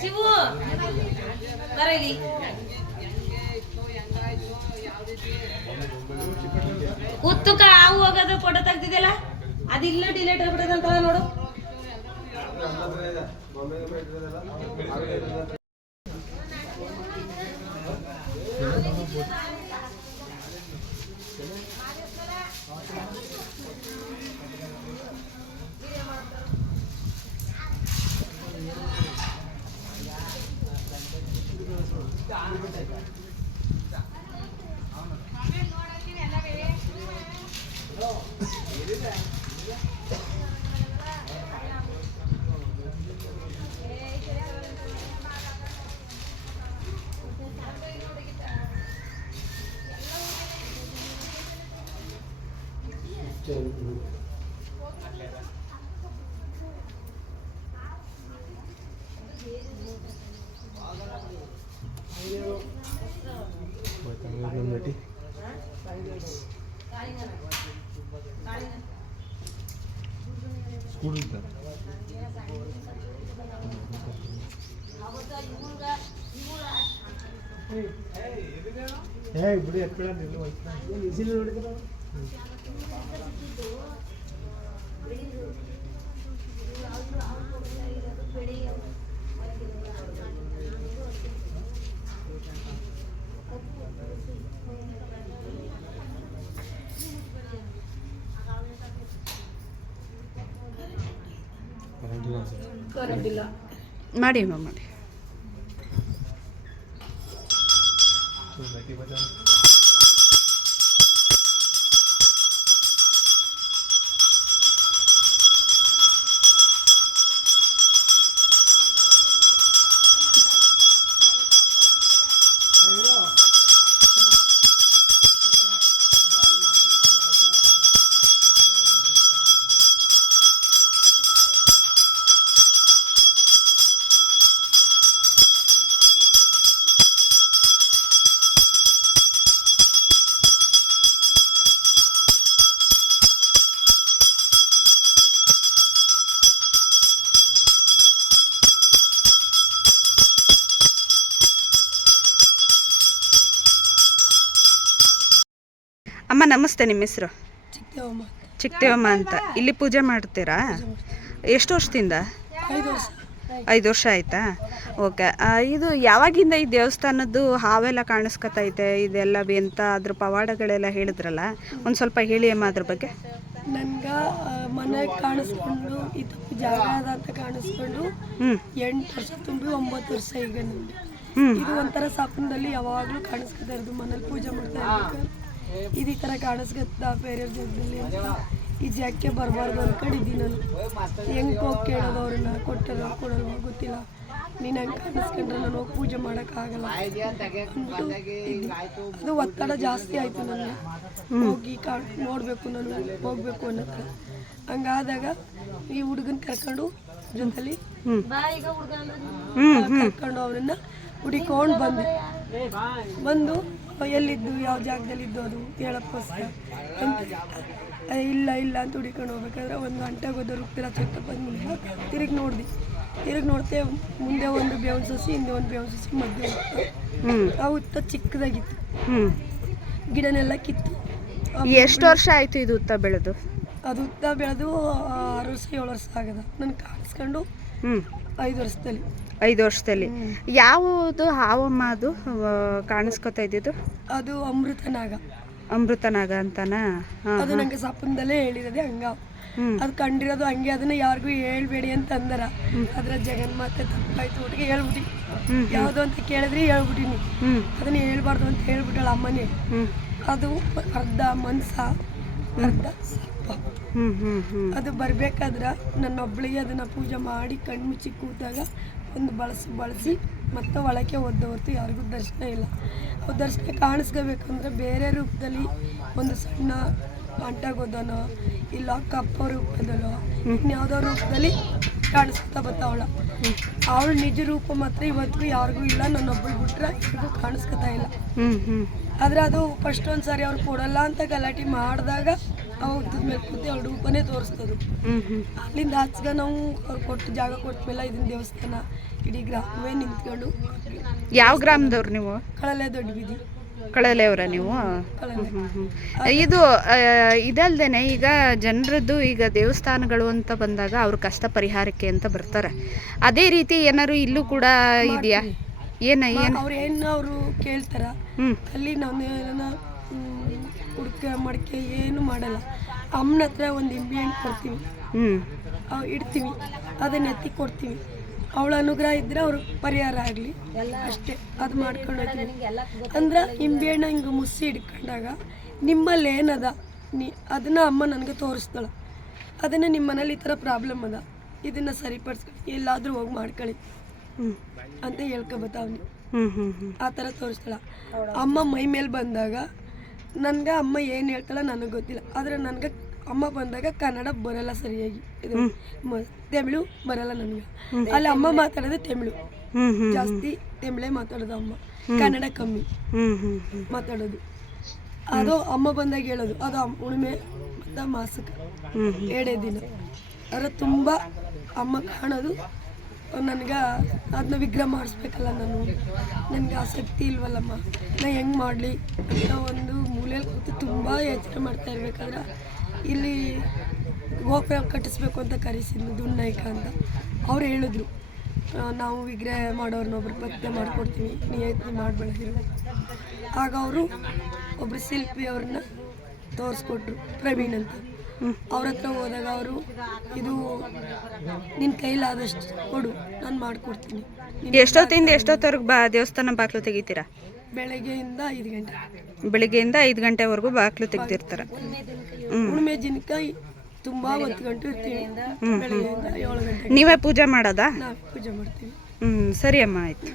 ಶಿವು ಬರಲಿ ಕೂತ್ತುಕ ಹಾವು ಹೋಗೋದು ಫೋಟೋ ತೆಗ್ದಿದ್ದೆಲ್ಲ ಅದಿಲ್ಲ ಡಿಲೇಟ್ ಆಗ್ಬಿಡೋದಂತ ನೋಡು. ಮಾಡಿ ಮಾಡಿ ಅಮ್ಮ ನಮಸ್ತೆ. ನಿಮ್ಮ ಹೆಸರು? ಚಿಕ್ಕದೇವಮ್ಮ ಅಂತ. ಇಲ್ಲಿ ಪೂಜೆ ಮಾಡ್ತೀರಾ? ಎಷ್ಟು ವರ್ಷದಿಂದ? 5 ವರ್ಷ ಆಯ್ತಾ? ಓಕೆ. ಇದು ಯಾವಾಗಿಂದ ಈ ದೇವಸ್ಥಾನದ್ದು ಹಾವೆಲ್ಲ ಕಾಣಿಸ್ಕೊತೈತೆ ಇದೆಲ್ಲ ಅಂತ ಅದ್ರ ಪವಾಡಗಳೆಲ್ಲ ಹೇಳಿದ್ರಲ್ಲ, ಒಂದು ಸ್ವಲ್ಪ ಹೇಳಿ ಅಮ್ಮ ಅದ್ರ ಬಗ್ಗೆ. ನನ್ಗೆ ಮನೆಗೆ ಕಾಣಿಸ್ಕೊಂಡು ಇದು ಜಾಗ ಅಂತ ಕಾಣಿಸ್ಕೊಂಡು 8 ವರ್ಷ ತುಂಬಿ 9 ವರ್ಷ ಈಗ ನಮಗೆ. ಇದು ಒಂಥರ ಸ್ವಪ್ನದಲ್ಲಿ ಯಾವಾಗಲೂ ಕಾಣಿಸ್ಕೊತಾ ಇರೋದು. ಮನೇಲಿ ಪೂಜೆ ಮಾಡ್ತಾ ಇರ್ಬೇಕಾದ್ರೆ ಇದು ಈ ಥರ ಕಾಣಿಸ್ಕೊತ ಬೇರೆ ಜಾಗದಲ್ಲಿ ಅಂತ ಈ ಜಾಗಕ್ಕೆ ಬರಬಾರ್ದು ಅಂದ್ಕೊಂಡಿದ್ದೀನಿ ನಾನು. ಹೆಂಗೆ ಹೋಗಿ ಕೇಳೋದು ಅವ್ರನ್ನ, ಕೊಟ್ಟರೋ ಕೊಡಲ್ವ ಗೊತ್ತಿಲ್ಲ. ನೀನು ಹೆಂಗೆ ಕಾಣಿಸ್ಕೊಂಡ್ರೆ ನಾನು ಹೋಗಿ ಪೂಜೆ ಮಾಡೋಕ್ಕಾಗಲ್ಲ ಅಂದ್ಬಿಟ್ಟು ಅದು ಒತ್ತಡ ಜಾಸ್ತಿ ಆಯಿತು ನನಗೆ. ಹೋಗಿ ನೋಡಬೇಕು, ನಾನು ಹೋಗಬೇಕು ಅನ್ನೋದು. ಹಂಗಾದಾಗ ಈ ಹುಡುಗನ ಕರ್ಕೊಂಡು ಜೊತೆಲಿ ಕರ್ಕೊಂಡು ಅವ್ರನ್ನ ಹುಡುಕೊಂಡು ಬಂದು ಎಲ್ಲಿದ್ದು ಯಾವ ಜಾಗದಲ್ಲಿದ್ದು ಅದು ಹೇಳೋಕ್ಕೋಸ್ಕರ ಇಲ್ಲ ಅಂತ ಹುಡುಕೊಂಡು ಹೋಗ್ಬೇಕಾದ್ರೆ 1 ಗಂಟೆಗೆ ಹೋದ ರುಕ್ತಿರ ಚೆಕ್ಕ ಬಂದು ತಿರುಗಿ ನೋಡ್ತೆ ಮುಂದೆ ಒಂದು ಬೇವಿನ ಸಸಿ, ಹಿಂದೆ ಒಂದು ಬೇವಿನ ಸಸಿ, ಮಧ್ಯೆ ಆ ಉತ್ತ ಚಿಕ್ಕದಾಗಿತ್ತು. ಗಿಡನೆಲ್ಲ ಕಿತ್ತು. ಎಷ್ಟು ವರ್ಷ ಆಯಿತು ಇದು ಉತ್ತ ಬೆಳೆದು? ಅದು ಉತ್ತ ಬೆಳೆದು 6 ವರ್ಷ 7 ವರ್ಷ ಆಗದ. ನಾನು ಕಾಣಿಸ್ಕೊಂಡು 5 ವರ್ಷದಲ್ಲಿ. ಯಾವುದು ಹಾವಮ್ಮ ಅದು ಕಾಣಿಸ್ಕೊತಾ ಇದ್ದಿದ್ದು? ಅದು ಅಮೃತನಾಗ ಅಂತನಾ? ಅದು ನಂಗೆ ಸ್ವಪ್ನದಲ್ಲೇ ಹೇಳಿರೋದೆ ಹಂಗ. ಅದು ಕಂಡಿರೋದು ಹಂಗೆ. ಅದನ್ನ ಯಾರಿಗೂ ಹೇಳ್ಬೇಡಿ ಅಂತ ಅಂದರ. ಅದ್ರ ಜಗನ್ಮಾತೆ ತಪ್ಪಾಯ್ತು ಒಟ್ಟಿಗೆ ಹೇಳ್ಬಿಟ್ಟು ಯಾವುದು ಅಂತ ಕೇಳಿದ್ರೆ ಹೇಳ್ಬಿಟ್ಟಿನಿ. ಅದನ್ನ ಹೇಳ್ಬಾರ್ದು ಅಂತ ಹೇಳ್ಬಿಟ್ಟಳ ಅಮ್ಮನೇ. ಅದು ಅರ್ಧ ಮನ್ಸ ಅರ್ಧ ಸರ್ಪ. ಅದು ಬರ್ಬೇಕಾದ್ರೆ ನನ್ನೊಬ್ಳಿಗೆ ಅದನ್ನ ಪೂಜೆ ಮಾಡಿ ಕಣ್ಮುಚ್ಚಿ ಕೂತಾಗ ಒಂದು ಬಳಸಿ ಮತ್ತೆ ಒಳಕ್ಕೆ ಹೋದ ಹೊರತು ಯಾರಿಗೂ ದರ್ಶನ ಇಲ್ಲ. ಅವ್ರ ದರ್ಶನ ಕಾಣಿಸ್ಕೋಬೇಕಂದ್ರೆ ಬೇರೆ ರೂಪದಲ್ಲಿ ಒಂದು ಸಣ್ಣ ಅಂಟಾಗೋದನೋ ಇಲ್ಲ ಕಪ್ಪ ರೂಪದಲ್ಲೋ ಇನ್ಯಾವುದೋ ರೂಪದಲ್ಲಿ ಕಾಣಿಸ್ತಾ ಬರ್ತಾವಳ. ಅವಳು ನಿಜ ರೂಪ ಮಾತ್ರ ಇವತ್ತಿಗೂ ಯಾರಿಗೂ ಇಲ್ಲ. ನನ್ನೊಬ್ಬಳು ಬಿಟ್ರೆ ಯಾರಿಗೂ ಕಾಣಿಸ್ಕೊತಾ ಇಲ್ಲ. ಆದರೆ ಅದು ಫಸ್ಟ್ ಒಂದು ಸಾರಿ ಅವ್ರು ಕೊಡಲ್ಲ ಅಂತ ಗಲಾಟೆ ಮಾಡಿದಾಗ ಆ ಉದ್ದದ ಮೇಲೆ ಕೂತಿ ಅವ್ರ ರೂಪನೇ ತೋರಿಸ್ತದು. ಅಲ್ಲಿಂದ ಆಚೆಗ ನಾವು ಅವ್ರು ಕೊಟ್ಟು ಜಾಗ ಕೊಟ್ಮೇಲೆ ಇದನ್ನ ದೇವಸ್ಥಾನ ಇಡೀ ಗ್ರಾಮವೇ ನಿಂತ್ಕೊಂಡು. ಯಾವ ಗ್ರಾಮದವ್ರು ನೀವು? ಕಳಲೆ ದೊಡ್ಡ ಬೀದಿ. ಕಳಲೆಯವರ ನೀವು? ಇದು ಇದಲ್ದೇನೆ ಈಗ ಜನರದ್ದು ಈಗ ದೇವಸ್ಥಾನಗಳು ಅಂತ ಬಂದಾಗ ಅವ್ರ ಕಷ್ಟ ಪರಿಹಾರಕ್ಕೆ ಅಂತ ಬರ್ತಾರೆ. ಅದೇ ರೀತಿ ಏನಾದ್ರು ಇಲ್ಲೂ ಕೂಡ ಇದೆಯಾ? ಅವ್ರು ಏನು ಅವರು ಕೇಳ್ತಾರ ಅಲ್ಲಿ ನಾವು ಏನ ಹುಡ್ಕ ಮಡಿಕೆ ಏನು ಮಾಡಲ್ಲ. ಅಮ್ಮನ ಹತ್ರ ಒಂದು ನಿಂಬೆ ಹಣ್ಣು ಕೊಡ್ತೀವಿ, ಇಡ್ತೀವಿ, ಅದನ್ನ ಎತ್ತಿ ಕೊಡ್ತೀವಿ. ಅವಳ ಅನುಗ್ರಹ ಇದ್ರೆ ಅವ್ರ ಪರಿಹಾರ ಆಗಲಿ ಅಷ್ಟೇ. ಅದು ಮಾಡ್ಕೊಂಡು ಹೋಗ್ತೀವಿ. ಅಂದ್ರೆ ನಿಂಬೆ ಹಣ್ಣು ಹಿಂಗೆ ಮುಸಿ ಹಿಡ್ಕೊಂಡಾಗ ನಿಮ್ಮಲ್ಲಿ ಏನದ ಅದನ್ನ ಅಮ್ಮ ನನಗೆ ತೋರಿಸ್ತಾಳ. ಅದನ್ನು ನಿಮ್ಮ ಮನೇಲಿ ಈ ಥರ ಪ್ರಾಬ್ಲಮ್ ಅದ, ಇದನ್ನು ಸರಿಪಡಿಸ್ಕೊಳ್ಳಿ, ಎಲ್ಲಾದರೂ ಹೋಗಿ ಮಾಡ್ಕೊಳ್ಳಿ ಅಂತ ಹೇಳ್ಕೊಬತ್ತಾವ್ನಿ. ಆ ಥರ ತೋರಿಸ್ತಾಳ. ಅಮ್ಮ ಮೈ ಮೇಲೆ ಬಂದಾಗ ನನ್ಗೆ ಅಮ್ಮ ಏನು ಹೇಳ್ತಾಳ ನನಗೆ ಗೊತ್ತಿಲ್ಲ. ಆದರೆ ನನಗೆ ಅಮ್ಮ ಬಂದಾಗ ಕನ್ನಡ ಬರಲ್ಲ ಸರಿಯಾಗಿ, ಇದು ತಮಿಳು ಬರಲ್ಲ ನನಗೆ. ಅಲ್ಲಿ ಅಮ್ಮ ಮಾತಾಡೋದು ತಮಿಳು ಜಾಸ್ತಿ, ತಮಿಳೇ ಮಾತಾಡೋದು ಅಮ್ಮ, ಕನ್ನಡ ಕಮ್ಮಿ ಮಾತಾಡೋದು. ಅದು ಅಮ್ಮ ಬಂದಾಗ ಹೇಳೋದು. ಅದು ಹುಣ್ಣಿಮೆ ಮತ್ತು ಮಾಸಕ್ಕೆ 2 ದಿನ. ಆದರೆ ತುಂಬ ಅಮ್ಮ ಕಾಣೋದು. ನನಗೆ ಅದನ್ನ ವಿಗ್ರಹ ಮಾಡಿಸ್ಬೇಕಲ್ಲ, ನನಗೆ ಆಸಕ್ತಿ ಇಲ್ವಲ್ಲಮ್ಮ, ನಾ ಹೆಂಗೆ ಮಾಡಲಿ ಅಂತ ಒಂದು ಮೂಲೆಯಲ್ಲಿ ಕೂತು ತುಂಬ ಯೋಚನೆ ಮಾಡ್ತಾ ಇರ್ಬೇಕಾದ್ರೆ ಇಲ್ಲಿ ಗೋಪುರ ಕಟ್ಟಿಸ್ಬೇಕು ಅಂತ ಕರೆಸಿದ್ನು ದುಂಡನಾಯ್ಕ ಅಂತ. ಅವ್ರು ಹೇಳಿದ್ರು, ನಾವು ವಿಗ್ರಹ ಮಾಡೋರ್ನೊಬ್ರು ಪತ್ತೆ ಮಾಡಿಕೊಡ್ತೀವಿ, ನೀ ಮಾಡಬೇಡ. ಆಗ ಅವರು ಒಬ್ಬರು ಶಿಲ್ಪಿ ಅವ್ರನ್ನ ತೋರಿಸ್ಕೊಟ್ರು, ಪ್ರವೀಣ್ ಅಂತ. ಅವ್ರ ಹತ್ರ ಹೋದಾಗ ಅವರು, ಇದು ನಿನ್ನ ಕೈಲಾದಷ್ಟು ಕೊಡು, ನಾನು ಮಾಡಿಕೊಡ್ತೀನಿ. ಎಷ್ಟೊತ್ತಿಂದ ಎಷ್ಟೊತ್ತವರೆಗೂ ದೇವಸ್ಥಾನ ಬಾಗಿಲು ತೆಗಿತೀರಾ? ಬೆಳಗ್ಗೆಯಿಂದ 5 ಗಂಟೆ. ಬೆಳಿಗ್ಗೆಯಿಂದ 5 ಗಂಟೆವರೆಗೂ ಬಾಗಿಲು ತೆಗ್ದಿರ್ತಾರೆ. ಹುಣ್ಣಿಮೆ ದಿನಕ್ಕೆ ತುಂಬ 10 ಗಂಟೆ ಇರ್ತೀವಿ. ಬೆಳಗ್ಗೆಯಿಂದ 7 ಗಂಟೆ ನೀವೇ ಪೂಜೆ ಮಾಡೋದಾ? ನಾವು ಪೂಜೆ ಮಾಡ್ತೀವಿ. ಸರಿ ಅಮ್ಮ, ಆಯ್ತು.